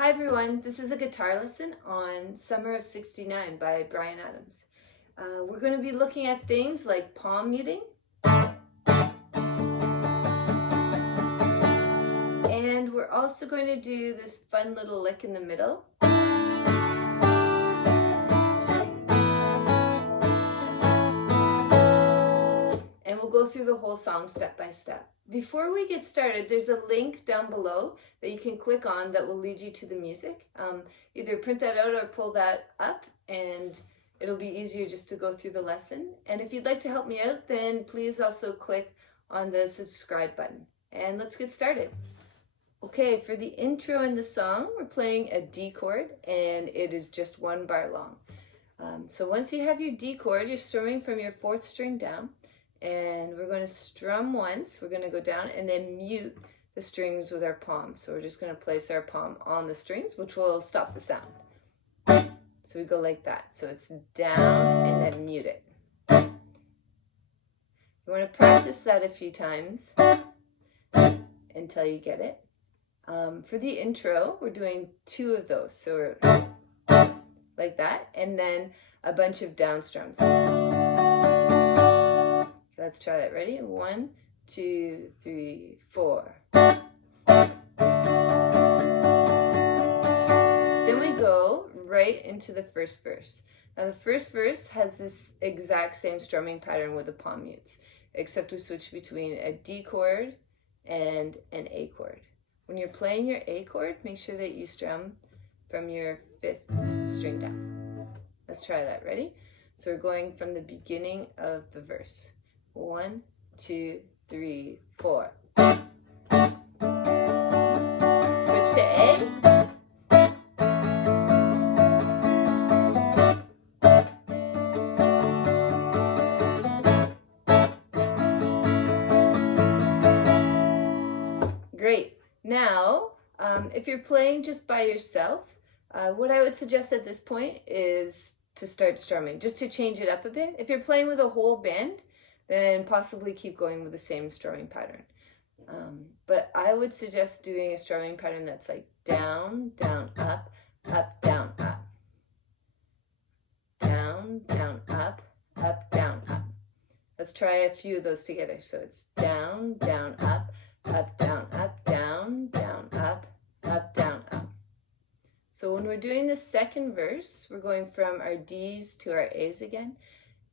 Hi everyone, this is a guitar lesson on Summer of '69 by Bryan Adams. We're going to be looking at things like palm muting, and we're also going to do this fun little lick in the middle. And we'll go through the whole song step by step. Before we get started, there's a link down below that you can click on that will lead you to the music. Either print that out or pull that up, and it'll be easier just to go through the lesson. And if you'd like to help me out, then please also click on the subscribe button. And let's get started. Okay, for the intro in the song, we're playing a D chord, and it is just 1 bar long. So once you have your D chord, you're strumming from your 4th string down. And we're going to strum once, we're going to go down and then mute the strings with our palm. So we're just going to place our palm on the strings, which will stop the sound. So we go like that. So it's down and then mute it. You want to practice that a few times until you get it. For the intro, we're doing 2 of those. So we're like that, and then a bunch of down strums. Let's try that. Ready? 1, 2, 3, 4. Then we go right into the first verse. Now the first verse has this exact same strumming pattern with the palm mutes, except we switch between a D chord and an A chord. When you're playing your A chord, make sure that you strum from your 5th string down. Let's try that. Ready? So we're going from the beginning of the verse. 1, 2, 3, 4. Switch to A. Great. Now, if you're playing just by yourself, what I would suggest at this point is to start strumming, just to change it up a bit. If you're playing with a whole band, then possibly keep going with the same strumming pattern. But I would suggest doing a strumming pattern that's like down, down, up, up, down, up. Down, down, up, down, up. Let's try a few of those together. So it's down, down, up, down, down, down, up, down, up. So when we're doing the second verse, we're going from our D's to our A's again.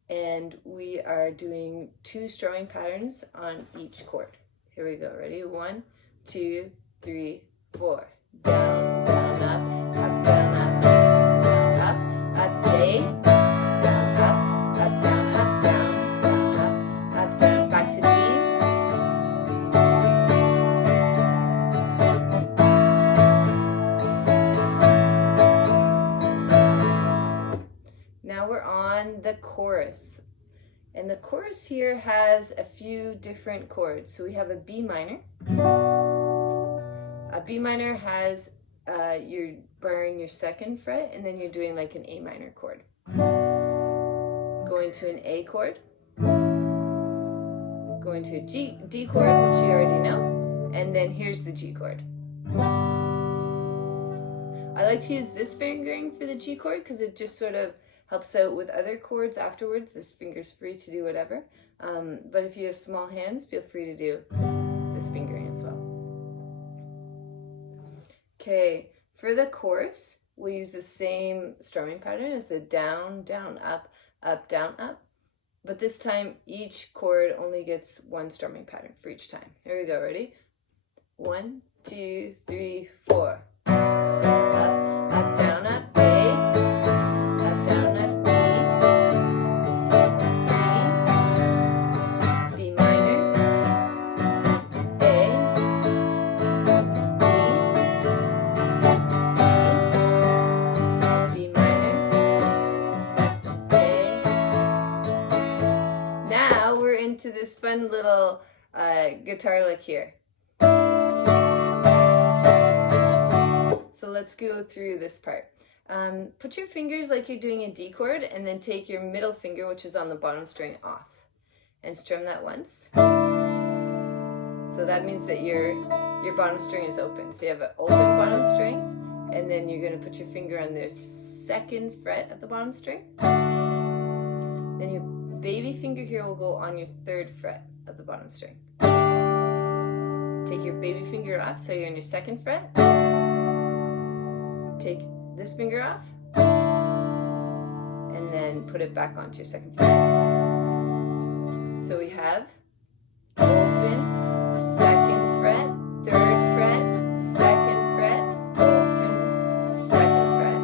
And we are doing 2 strumming patterns on each chord. Here we go. Ready? 1, 2, 3, 4. Down, down, up, down, up, down, up, A, down, up, down, down, up, down, back to D. Now we're on the chorus, and the chorus here has a few different chords. So we have a B minor. A B minor has you're barring your 2nd fret, and then you're doing like an A minor chord. Going to an A chord, going to a D chord, which you already know, and then here's the G chord. I like to use this fingering for the G chord because it just sort of helps out with other chords afterwards. This finger's free to do whatever. But if you have small hands, feel free to do this fingering as well. Okay, for the chorus, we'll use the same strumming pattern as the down, down, up, down, up. But this time, each chord only gets 1 strumming pattern for each time. Here we go, ready? 1, 2, 3, 4. Into this fun little guitar lick here. So let's go through this part. Put your fingers like you're doing a D chord, and then take your middle finger, which is on the bottom string, off, and strum that once. So that means that your bottom string is open. So you have an open bottom string, and then you're going to put your finger on the 2nd fret at the bottom string. Then your baby finger here will go on your 3rd fret at the bottom string. Take your baby finger off, so you're on your 2nd fret. Take this finger off, and then put it back onto your 2nd fret. So we have open, 2nd fret, 3rd fret, 2nd fret, open, 2nd fret.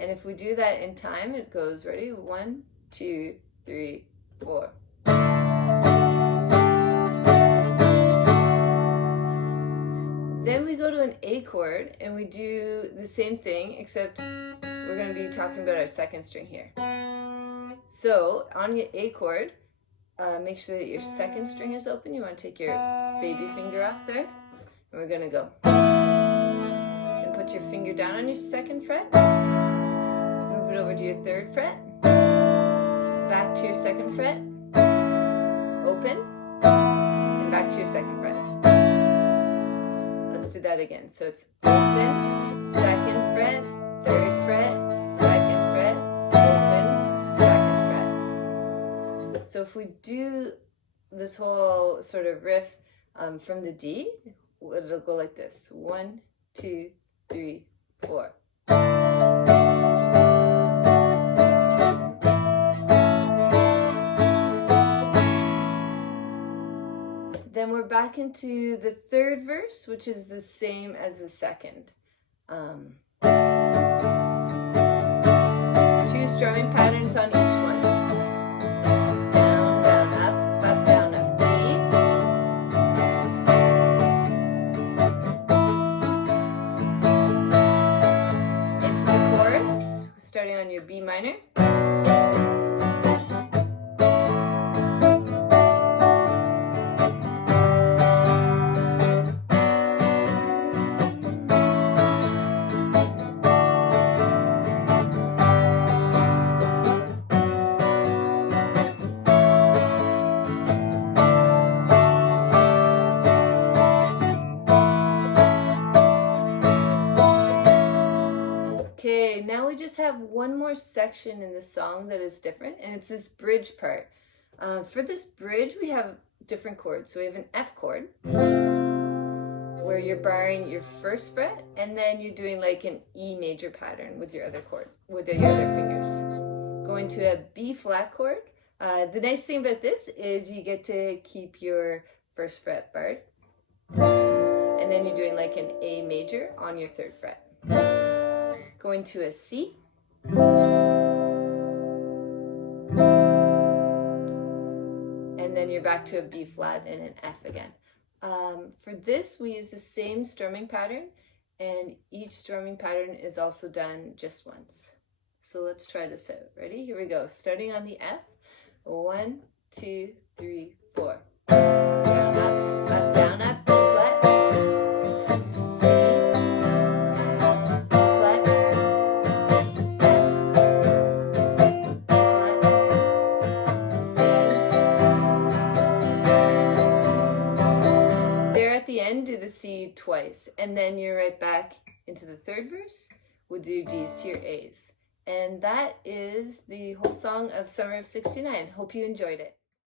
And if we do that in time, it goes, ready? 1, 2, 3, 4. Then we go to an A chord and we do the same thing, except we're going to be talking about our 2nd string here. So on your A chord, make sure that your 2nd string is open. You want to take your baby finger off there, and we're going to go. And put your finger down on your 2nd fret. Move it over to your 3rd fret. Back to your 2nd fret. Open. And back to your 2nd fret. Let's do that again. So it's open, 2nd fret, 3rd fret, 2nd fret, open, 2nd fret. So if we do this whole sort of riff from the D, it'll go like this. 1, 2, 3, 4. Then we're back into the 3rd verse, which is the same as the 2nd. 2 strumming patterns on each one. Down, down, up, down, up, D. Into the chorus, starting on your B minor. Okay, now we just have one more section in the song that is different, and it's this bridge part. For this bridge, we have different chords. So we have an F chord, where you're barring your 1st fret, and then you're doing like an E major pattern with your other chord, with your other fingers. Going to a B flat chord. The nice thing about this is you get to keep your 1st fret barred, and then you're doing like an A major on your 3rd fret. Going to a C, and then you're back to a B flat and an F again. For this, we use the same strumming pattern, and each strumming pattern is also done just once. So let's try this out. Ready? Here we go. Starting on the F. 1, 2, 3, 4. Down, up, down, up, B flat. C, flat, F, flat, C. There at the end, do the C twice, and then you're right back into the 3rd verse with your D's to your A's. And that is the whole song of Summer of '69. Hope you enjoyed it.